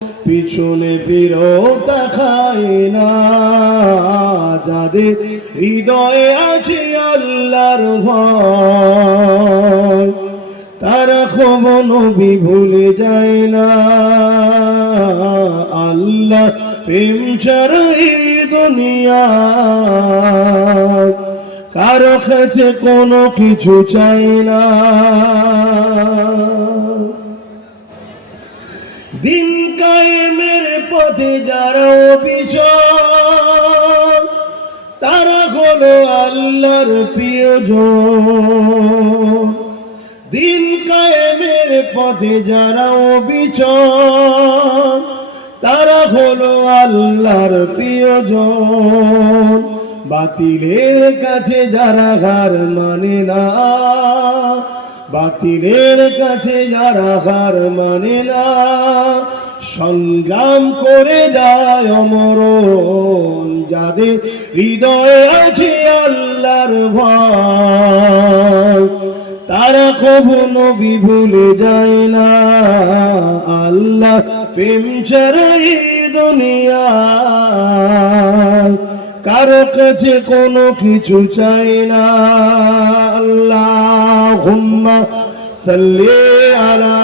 পিছনে ফিরো তাকায় না, যাদের হৃদয়ে আছে আল্লাহর ভয়, তারা কখনো নবী ভুলে যায় না। আল্লাহ প্রেম ছাড়া এই দুনিয়া কারো কাছে কোনো কিছু চাই না। দিন কায়েমের পথে যারা অবিচল, তারা হলো আল্লাহর প্রিয়জন। দিন কায়েমের পথে যারা অবিচল, তারা হলো আল্লাহর প্রিয়জন। বাতিলের কাছে যারা হার মানে না, বাতিলের কাছে যারা হার মানে না, সংগ্রাম করে যায় অমরণ, যাদের হৃদয়ে আছে আল্লাহর ভয়, তারা কখনো নবী ভুলে যায় না। আল্লাহ প্রেম ছাড়া এই দুনিয়া কারো কাছে কোনো কিছু চাই না। আল্লাহুম্মা সাল্লি আলা